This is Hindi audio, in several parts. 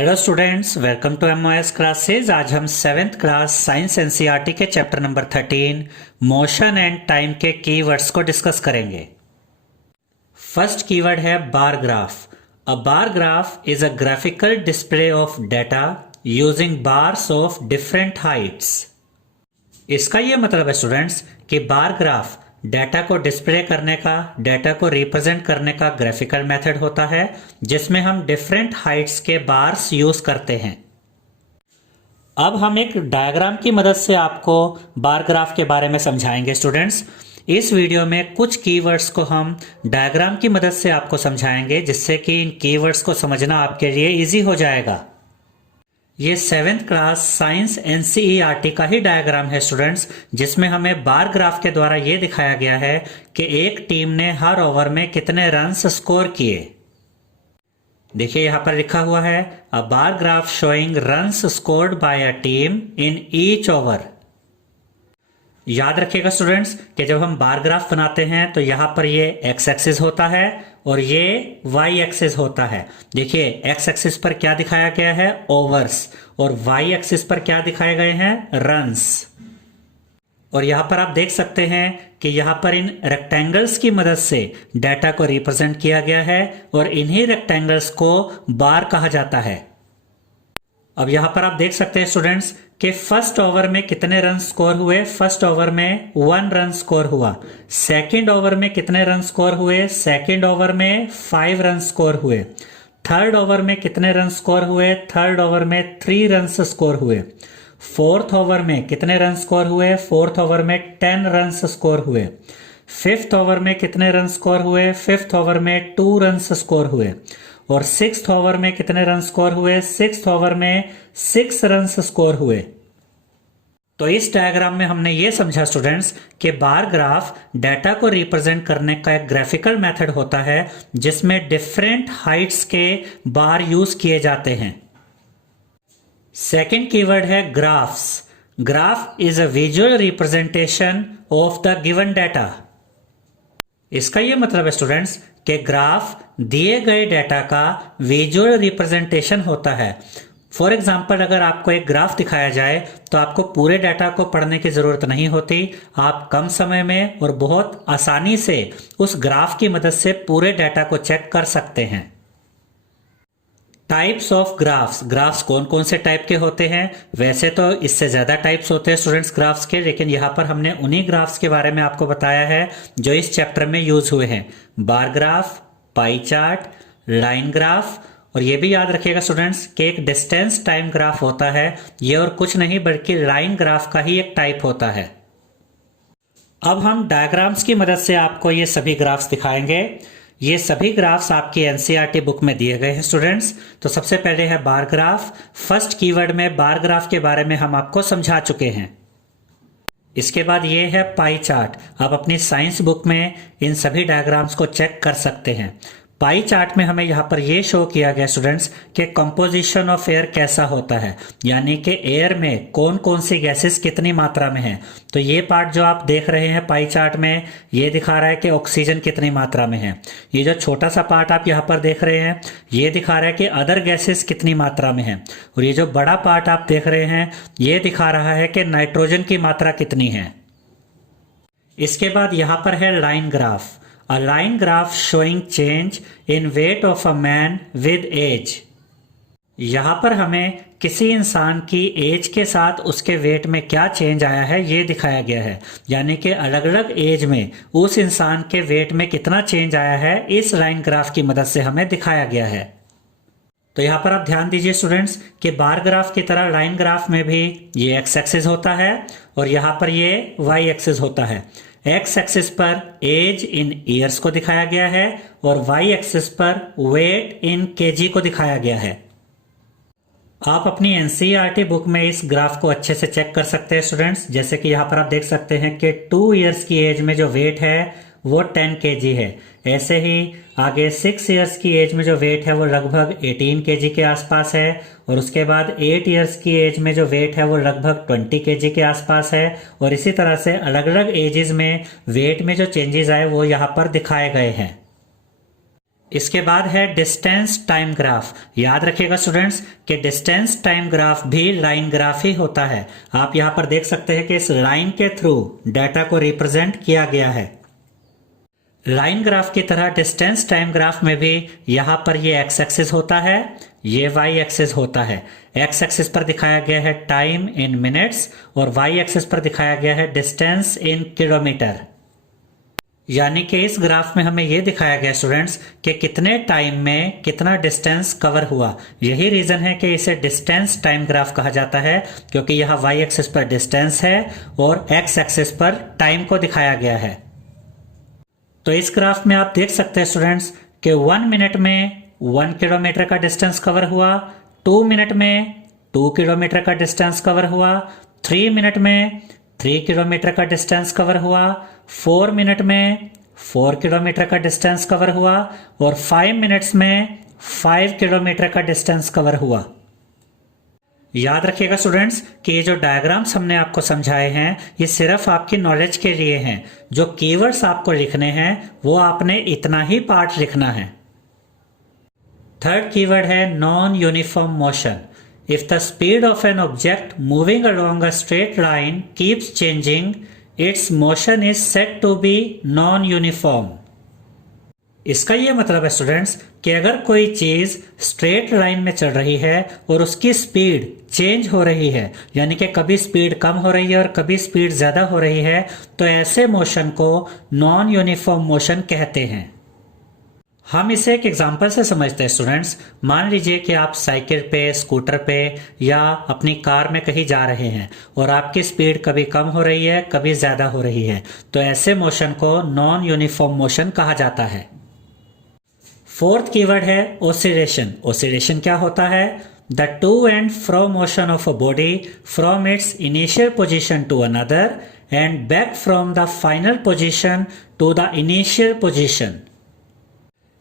Hello students, welcome to MOS classes. आज हम 7th क्लास साइंस एनसीईआरटी के chapter number 13 motion and time के कीवर्ड्स को डिस्कस करेंगे। फर्स्ट कीवर्ड है bar graph. A bar graph is a graphical display of data using bars of different heights. इसका यह मतलब है स्टूडेंट्स कि बार ग्राफ डेटा को डिस्प्ले करने का, डेटा को रिप्रेजेंट करने का ग्राफिकल मेथड होता है जिसमें हम डिफरेंट हाइट्स के बार्स यूज करते हैं। अब हम एक डायग्राम की मदद से आपको बार ग्राफ के बारे में समझाएंगे स्टूडेंट्स। इस वीडियो में कुछ कीवर्ड्स को हम डायग्राम की मदद से आपको समझाएंगे जिससे कि इन कीवर्ड्स को समझना आपके लिए इजी हो जाएगा। ये 7th क्लास साइंस एनसीईआरटी का ही डायग्राम है स्टूडेंट्स, जिसमें हमें बार ग्राफ के द्वारा ये दिखाया गया है कि एक टीम ने हर ओवर में कितने रन्स स्कोर किए। देखिए यहां पर लिखा हुआ है a bar graph showing runs scored by a team in each over. याद रखिएगा स्टूडेंट्स कि जब हम बार ग्राफ बनाते हैं तो यहां पर ये एक्स एक्सिस होता है और ये वाई एक्सिस होता है। देखिए एक्स एक्सिस पर क्या दिखाया गया है, ओवर्स, और वाई एक्सिस पर क्या दिखाए गए हैं, रन्स। और यहां पर आप देख सकते हैं कि यहां पर इन रेक्टेंगल्स की मदद से डाटा को रिप्रेजेंट किया गया है और इन्हीं रेक्टेंगल्स को बार कहा जाता है। अब यहां पर आप देख सकते हैं स्टूडेंट्स कि फर्स्ट ओवर में कितने रन स्कोर हुए। फर्स्ट ओवर में 1 रन स्कोर हुआ। सेकंड ओवर में कितने रन स्कोर हुए, सेकंड ओवर में 5 रन स्कोर हुए। थर्ड ओवर में कितने रन स्कोर हुए, थर्ड ओवर में 3 रन स्कोर हुए। फोर्थ ओवर में कितने रन स्कोर हुए, फोर्थ ओवर में 10 रन स्कोर हुए। फिफ्थ ओवर में कितने रन स्कोर हुए, फिफ्थ ओवर में 2 रन स्कोर हुए। और सिक्स्थ ओवर में कितने रन स्कोर हुए, सिक्स्थ ओवर में 6 रन स्कोर हुए। तो इस डायग्राम में हमने ये समझा स्टूडेंट्स कि बार ग्राफ डाटा को रिप्रेजेंट करने का एक ग्राफिकल मेथड होता है जिसमें डिफरेंट हाइट्स के बार यूज किए जाते हैं। सेकंड कीवर्ड है graphs. Graph is a visual representation of the given data. इसका यह मतलब है स्टूडेंट्स कि ग्राफ दिए गए डाटा का विजुअल रिप्रेजेंटेशन होता है। फॉर एग्जाम्पल अगर आपको एक ग्राफ दिखाया जाए तो आपको पूरे डाटा को पढ़ने की जरूरत नहीं होती। आप कम समय में और बहुत आसानी से उस ग्राफ की मदद से पूरे डाटा को चेक कर सकते हैं। Types of graphs. ग्राफ्स कौन कौन से टाइप के होते हैं? वैसे तो इससे ज्यादा टाइप्स होते हैं स्टूडेंट्स ग्राफ्स के, लेकिन यहां पर हमने उन्हीं ग्राफ्स के बारे में आपको बताया है जो इस चैप्टर में यूज हुए हैं। Bar graph, pie chart, line graph, और ये भी याद रखिएगा स्टूडेंट्स कि एक डिस्टेंस टाइम ग्राफ होता है। ये और कुछ नहीं बल्कि लाइन ग्राफ का ही एक टाइप होता है। अब हम डायग्राम्स की मदद से आपको ये सभी ग्राफ्स दिखाएंगे। ये सभी ग्राफ्स आपकी एनसीईआरटी बुक में दिए गए हैं स्टूडेंट्स। तो सबसे पहले है बार ग्राफ। फर्स्ट कीवर्ड में बार ग्राफ के बारे में हम आपको समझा चुके हैं। इसके बाद ये है पाई चार्ट। आप अपनी साइंस बुक में इन सभी डायग्राम्स को चेक कर सकते हैं। पाई चार्ट में हमें यहाँ पर यह शो किया गया स्टूडेंट्स कि कंपोजिशन ऑफ एयर कैसा होता है, यानी कि एयर में कौन कौन सी गैसेस कितनी मात्रा में है। तो ये पार्ट जो आप देख रहे हैं पाई चार्ट में, ये दिखा रहा है कि ऑक्सीजन कितनी मात्रा में है। ये जो छोटा सा पार्ट आप यहाँ पर देख रहे हैं ये दिखा रहा है कि अदर गैसेस कितनी मात्रा में है। और ये जो बड़ा पार्ट आप देख रहे हैं ये दिखा रहा है कि नाइट्रोजन की मात्रा कितनी है। इसके बाद यहाँ पर है line graph. A line graph showing change in weight of a man with age। यहां पर हमें किसी इंसान की एज के साथ उसके वेट में क्या चेंज आया है ये दिखाया गया है, यानी कि अलग अलग एज में उस इंसान के वेट में कितना चेंज आया है इस लाइन ग्राफ की मदद से हमें दिखाया गया है। तो यहां पर आप ध्यान दीजिए स्टूडेंट्स कि बार ग्राफ की तरह लाइन ग्राफ में भी ये एक्स एक्सिस होता है और यहां पर ये वाई एक्सिस होता है। एक्स एक्सिस पर एज इन ईयर्स को दिखाया गया है और वाई एक्सिस पर वेट इन केजी को दिखाया गया है। आप अपनी एनसीईआरटी बुक में इस ग्राफ को अच्छे से चेक कर सकते हैं स्टूडेंट्स। जैसे कि यहाँ पर आप देख सकते हैं कि 2 इयर्स की एज में जो वेट है वो 10 kg है। ऐसे ही आगे 6 इयर्स की एज में जो वेट है वो लगभग 18 kg के आसपास है। और उसके बाद 8 इयर्स की एज में जो वेट है वो लगभग 20 kg के आसपास है। और इसी तरह से अलग अलग एजेस में वेट में जो चेंजेस आए वो यहाँ पर दिखाए गए हैं। इसके बाद है डिस्टेंस टाइम ग्राफ। याद रखिएगा स्टूडेंट्स कि डिस्टेंस टाइम ग्राफ भी लाइन ग्राफ ही होता है। आप यहां पर देख सकते हैं कि इस लाइन के थ्रू डाटा को रिप्रेजेंट किया गया है। लाइन ग्राफ की तरह डिस्टेंस टाइम ग्राफ में भी यहां पर ये एक्स एक्सिस होता है, ये वाई एक्सिस होता है। एक्स एक्सिस पर दिखाया गया है टाइम इन मिनट्स और वाई एक्सिस पर दिखाया गया है डिस्टेंस इन किलोमीटर। यानी कि इस ग्राफ में हमें यह दिखाया गया स्टूडेंट्स कि कितने टाइम में कितना डिस्टेंस कवर हुआ। यही रीजन है कि इसे डिस्टेंस टाइम ग्राफ कहा जाता है, क्योंकि यहां वाई एक्सिस पर डिस्टेंस है और एक्स एक्सिस पर टाइम को दिखाया गया है। तो इस ग्राफ में आप देख सकते हैं स्टूडेंट्स कि 1 मिनट में 1 किलोमीटर का डिस्टेंस कवर हुआ, 2 मिनट में 2 किलोमीटर का डिस्टेंस कवर हुआ, 3 मिनट में 3 किलोमीटर का डिस्टेंस कवर हुआ, 4 मिनट में 4 किलोमीटर का डिस्टेंस कवर हुआ और 5 मिनट्स में 5 किलोमीटर का डिस्टेंस कवर हुआ। याद रखिएगा स्टूडेंट्स कि ये जो डायग्राम्स हमने आपको समझाए हैं ये सिर्फ आपकी नॉलेज के लिए हैं। जो कीवर्ड्स आपको लिखने हैं वो आपने इतना ही पार्ट लिखना है। थर्ड कीवर्ड है non uniform motion. If the speed of an object moving along a straight line keeps changing, its motion is said to be non uniform. इसका यह मतलब है स्टूडेंट्स कि अगर कोई चीज स्ट्रेट लाइन में चल रही है और उसकी स्पीड चेंज हो रही है, यानी कि कभी स्पीड कम हो रही है और कभी स्पीड ज्यादा हो रही है, तो ऐसे मोशन को नॉन यूनिफॉर्म मोशन कहते हैं। हम इसे एक एग्जांपल से समझते हैं स्टूडेंट्स। मान लीजिए कि आप साइकिल पे, स्कूटर पे या अपनी कार में कहीं जा रहे हैं और आपकी स्पीड कभी कम हो रही है, कभी ज्यादा हो रही है, तो ऐसे मोशन को नॉन यूनिफॉर्म मोशन कहा जाता है। फोर्थ कीवर्ड है ओसिलेशन। ओसिलेशन क्या होता है? The to and fro motion of a body from its initial position to another and back from the final position to the initial position.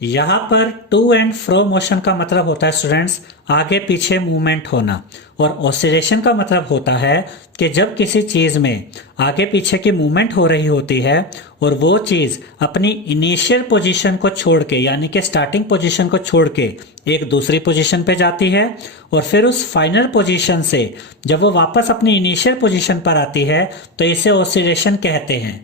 यहां पर टू एंड फ्रो मोशन का मतलब होता है स्टूडेंट्स आगे पीछे मूवमेंट होना, और ऑसिलेशन का मतलब होता है कि जब किसी चीज में आगे पीछे की मूवमेंट हो रही होती है और वो चीज अपनी इनिशियल पोजीशन को छोड़ के, यानी कि स्टार्टिंग पोजीशन को छोड़ के एक दूसरी पोजीशन पे जाती है और फिर उस फाइनल पोजीशन से जब वो वापस अपनी इनिशियल पोजीशन पर आती है तो इसे ऑसिलेशन कहते हैं।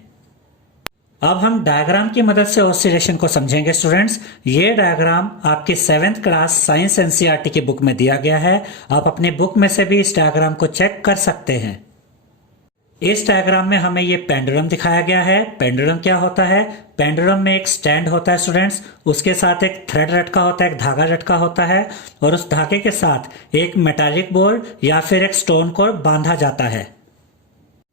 अब हम डायग्राम की मदद से ऑसिलेशन को समझेंगे स्टूडेंट्स। ये डायग्राम आपकी 7th क्लास साइंस एनसीईआरटी की बुक में दिया गया है। आप अपनी बुक में से भी इस डायग्राम को चेक कर सकते हैं। इस डायग्राम में हमें ये पेंडुलम दिखाया गया है। पेंडुलम क्या होता है? पेंडुलम में एक स्टैंड होता है स्टूडेंट्स, उसके साथ एक थ्रेड लटका होता है, एक धागा लटका होता है और उस धागे के साथ एक मेटालिक बॉल या फिर एक स्टोन को बांधा जाता है।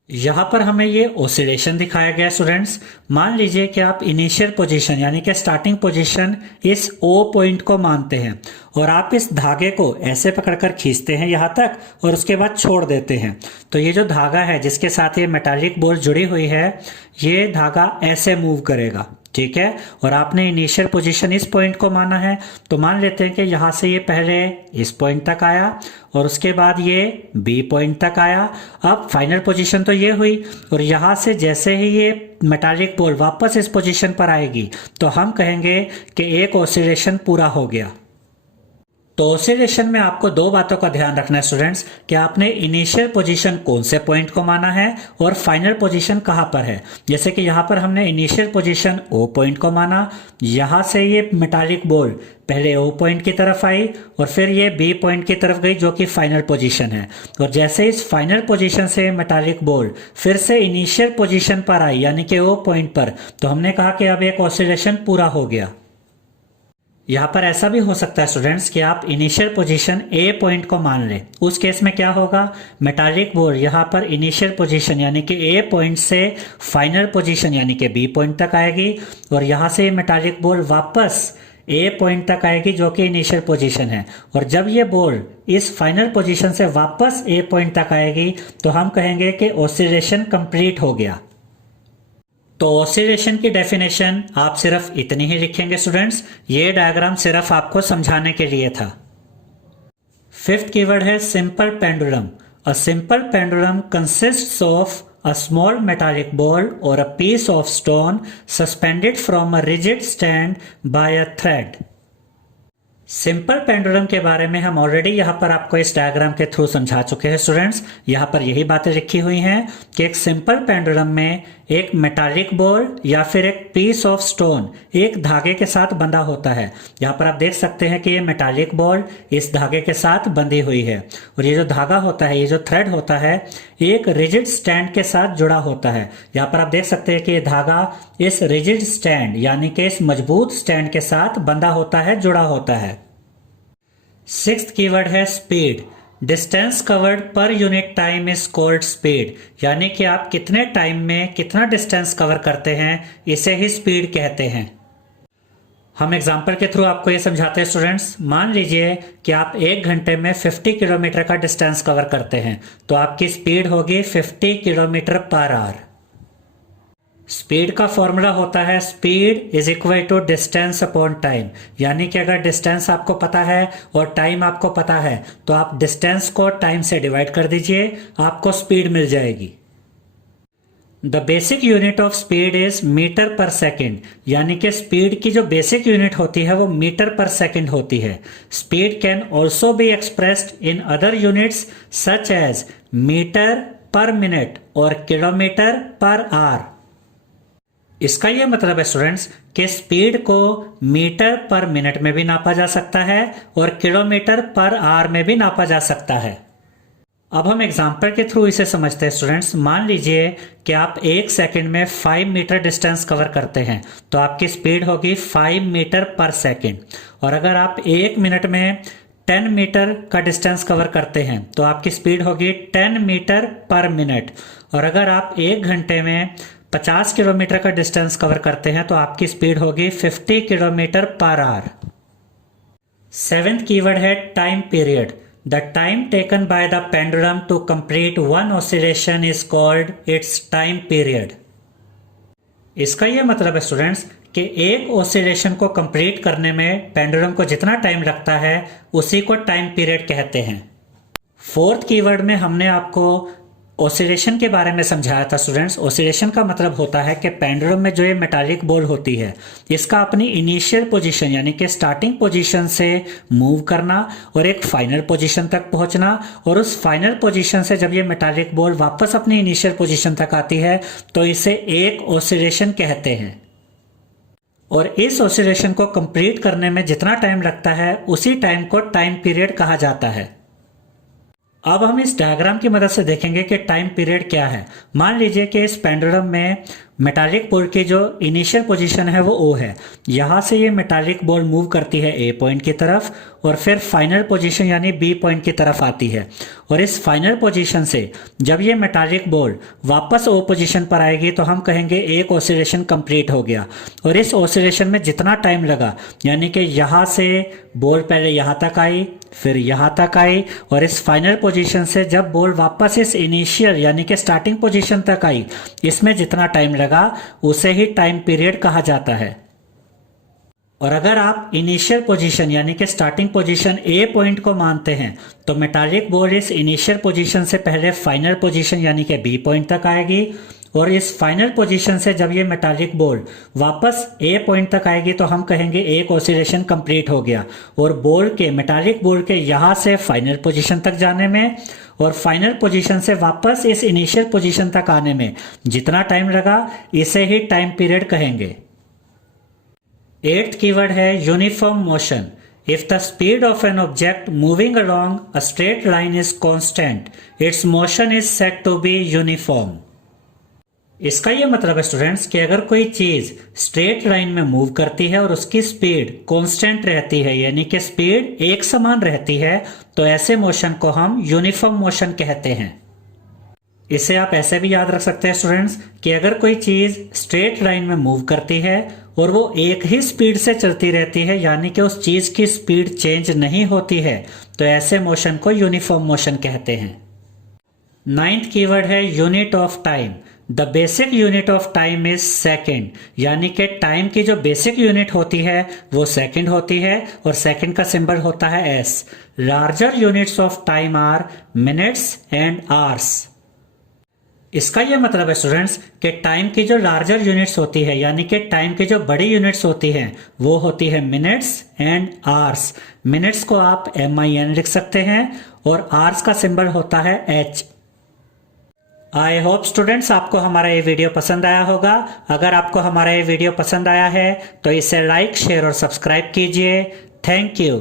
यहां पर हमें ये ऑसिलेशन दिखाया गया स्टूडेंट्स। मान लीजिए कि आप इनिशियल पोजीशन यानी कि स्टार्टिंग पोजीशन इस ओ पॉइंट को मानते हैं और आप इस धागे को ऐसे पकड़कर खींचते हैं यहां तक और उसके बाद छोड़ देते हैं। तो ये जो धागा है जिसके साथ ये मेटालिक बॉल जुड़ी हुई है, ये धागा ऐसे मूव करेगा, ठीक है। और आपने इनिशियल पोजीशन इस पॉइंट को माना है, तो मान लेते हैं कि यहां से ये पहले इस पॉइंट तक आया और उसके बाद ये बी पॉइंट तक आया। अब फाइनल पोजीशन तो ये हुई और यहां से जैसे ही ये मेटालिक बॉल वापस इस पोजीशन पर आएगी तो हम कहेंगे कि एक ऑसिलेशन पूरा हो गया। तो ऑसिलेशन में आपको दो बातों का ध्यान रखना है स्टूडेंट्स कि आपने इनिशियल पोजीशन कौन से पॉइंट को माना है और फाइनल पोजीशन कहां पर है। जैसे कि यहां पर हमने इनिशियल पोजीशन ओ पॉइंट को माना, यहां से ये मेटालिक बॉल पहले ओ पॉइंट की तरफ आई और फिर ये बी पॉइंट की तरफ गई जो कि फाइनल पोजीशन है। और जैसे इस फाइनल पोजीशन से मेटालिक बॉल फिर से इनिशियल पोजीशन पर आई यानी कि ओ पॉइंट पर, तो हमने कहा कि अब एक ऑसिलेशन पूरा हो गया। यहां पर ऐसा भी हो सकता है स्टूडेंट्स कि आप इनिशियल पोजीशन ए पॉइंट को मान लें। उस केस में क्या होगा? मेटालिक बॉल यहां पर इनिशियल पोजीशन यानी कि ए पॉइंट से फाइनल पोजीशन यानी कि बी पॉइंट तक आएगी और यहां से मेटालिक बॉल वापस ए पॉइंट तक आएगी जो कि इनिशियल पोजीशन है। और जब ये बॉल इस फाइनल पोजीशन से वापस ए पॉइंट तक आएगी तो हम कहेंगे कि ऑसिलेशन कंप्लीट हो गया। तो ऑसिलेशन की डेफिनेशन आप सिर्फ इतनी ही लिखेंगे स्टूडेंट्स। ये डायग्राम सिर्फ आपको समझाने के लिए था। 5th कीवर्ड है simple pendulum. A simple pendulum consists of a small metallic ball or a piece of stone suspended from a rigid stand by a thread. Simple pendulum के बारे में हम ऑलरेडी यहाँ पर आपको इस डायग्राम के थ्रू समझा चुके हैं स्टूडेंट्स। यहाँ पर यही बातें लिखी हुई हैं कि एक सिंपल पेंडुलम में एक मेटालिक बॉल या फिर एक पीस ऑफ स्टोन एक धागे के साथ बंधा होता है। यहाँ पर आप देख सकते हैं कि ये मेटालिक बॉल इस धागे के साथ बंधी हुई है और ये जो धागा होता है, ये जो थ्रेड होता है, एक रिजिड स्टैंड के साथ जुड़ा होता है। यहाँ पर आप देख सकते हैं कि ये धागा इस रिजिड स्टैंड यानी कि इस मजबूत स्टैंड के साथ बंधा होता है, जुड़ा होता है। सिक्स्थ कीवर्ड है speed. Distance covered per unit time is called speed, यानी कि आप कितने टाइम में कितना डिस्टेंस कवर करते हैं, इसे ही स्पीड कहते हैं। हम एग्जाम्पल के थ्रू आपको ये समझाते हैं स्टूडेंट्स। मान लीजिए कि आप 1 घंटे में 50 किलोमीटर का डिस्टेंस कवर करते हैं, तो आपकी स्पीड होगी 50 किलोमीटर पर आवर। स्पीड का फॉर्मूला होता है speed is equal to distance upon time, यानी कि अगर डिस्टेंस आपको पता है और टाइम आपको पता है तो आप डिस्टेंस को टाइम से डिवाइड कर दीजिए, आपको स्पीड मिल जाएगी। The basic unit of speed is metre per second, यानी कि स्पीड की जो बेसिक यूनिट होती है वो मीटर पर सेकेंड होती है। Speed can also be expressed in other units such as metre per minute और किलोमीटर पर आवर। इसका यह मतलब है स्टूडेंट्स कि स्पीड को मीटर पर मिनट में भी नापा जा सकता है और किलोमीटर पर आवर में भी नापा जा सकता है। अब हम एग्जाम्पल के थ्रू इसे समझते हैं स्टूडेंट्स। मान लीजिए कि आप 1 सेकंड में 5 मीटर डिस्टेंस कवर करते हैं, तो आपकी स्पीड होगी 5 मीटर पर सेकंड। और अगर आप 1 मिनट में 10 मीटर का डिस्टेंस कवर करते हैं तो आपकी स्पीड होगी 10 मीटर पर मिनट। और अगर आप 1 घंटे में 50 किलोमीटर का डिस्टेंस कवर करते हैं तो आपकी स्पीड होगी 50 किलोमीटर पर आवर। 7th कीवर्ड है time period. The time taken by the pendulum to complete one oscillation is called its time period. इसका यह मतलब है स्टूडेंट्स कि एक ऑसिलेशन को कंप्लीट करने में पेंडुलम को जितना टाइम लगता है उसी को टाइम पीरियड कहते हैं। 4th कीवर्ड में हमने आपको ऑसिलेशन के बारे में समझाया था स्टूडेंट्स। ऑसिलेशन का मतलब होता है कि पेंडुलम में जो ये मेटालिक बॉल होती है इसका अपनी इनिशियल पोजीशन यानी कि स्टार्टिंग पोजीशन से मूव करना और एक फाइनल पोजीशन तक पहुंचना, और उस फाइनल पोजीशन से जब ये मेटालिक बॉल वापस अपनी इनिशियल पोजीशन तक आती है तो इसे एक ऑसिलेशन कहते हैं। और इस ऑसिलेशन को कंप्लीट करने में जितना टाइम लगता है उसी टाइम को टाइम पीरियड कहा जाता है। अब हम इस डायग्राम की मदद से देखेंगे कि टाइम पीरियड क्या है। मान लीजिए कि इस पेंडुलम में मेटालिक बॉल की जो इनिशियल पोजीशन है वो O है। यहाँ से ये मेटालिक बॉल मूव करती है A पॉइंट की तरफ और फिर फाइनल पोजीशन यानी B पॉइंट की तरफ आती है। और इस फाइनल पोजीशन से जब ये मेटालिक बॉल वापस O पोजीशन पर आएगी तो हम कहेंगे एक ऑसिलेशन कंप्लीट हो गया। और इस ऑसिलेशन में जितना टाइम लगा यानी कि यहाँ से बॉल पहले यहाँ तक आई, फिर यहाँ तक आई, और इस फाइनल पोजीशन से जब बॉल वापस इस इनिशियल यानी कि स्टार्टिंग पोजीशन तक आई, इसमें जितना टाइम लगा उसे ही टाइम पीरियड कहा जाता है। और अगर आप इनिशियल पोजीशन यानी कि स्टार्टिंग पोजीशन A पॉइंट को मानते हैं तो मेटालिक बॉल इस इनिशियल पोजीशन से पहले फाइनल पोजीशन यानी कि B पॉइंट तक आएगी, और इस फाइनल पोजीशन से जब ये मेटालिक बॉल वापस A पॉइंट तक आएगी तो हम कहेंगे एक ऑसिलेशन कंप्लीट हो गया। और बॉल के मेटालिक बॉल के यहाँ से फाइनल पोजीशन तक जाने में और फाइनल पोजीशन से वापस इस इनिशियल पोजीशन तक आने में जितना टाइम लगा इसे ही टाइम पीरियड कहेंगे। 8th कीवर्ड है uniform motion. If the speed of an object moving along a straight line is constant, its motion is said to be uniform. इसका यह मतलब है स्टूडेंट्स कि अगर कोई चीज स्ट्रेट लाइन में मूव करती है और उसकी स्पीड कांस्टेंट रहती है यानी कि स्पीड एक समान रहती है तो ऐसे मोशन को हम यूनिफॉर्म मोशन कहते हैं। इसे आप ऐसे भी याद रख सकते हैं स्टूडेंट्स कि अगर कोई चीज स्ट्रेट लाइन में मूव करती है और वो एक ही स्पीड से चलती रहती है यानी कि उस चीज की स्पीड चेंज नहीं होती है तो ऐसे मोशन को यूनिफॉर्म मोशन कहते हैं। 9th कीवर्ड है unit of time. The basic unit of time is second, यानी कि टाइम की जो बेसिक यूनिट होती है वो सेकेंड होती है और सेकेंड का सिंबल होता है S। Larger units of time are minutes and hours. इसका यह मतलब है स्टूडेंट्स कि टाइम की जो लार्जर यूनिट्स होती है यानी कि टाइम की जो बड़ी यूनिट्स होती हैं वो होती है मिनट्स एंड आवर्स। मिनट्स को आप MIN लिख सकते हैं और आवर्स का सिंबल होता है H। आई होप स्टूडेंट्स आपको हमारा ये वीडियो पसंद आया होगा। अगर आपको हमारा ये वीडियो पसंद आया है तो इसे लाइक शेयर और सब्सक्राइब कीजिए। Thank you.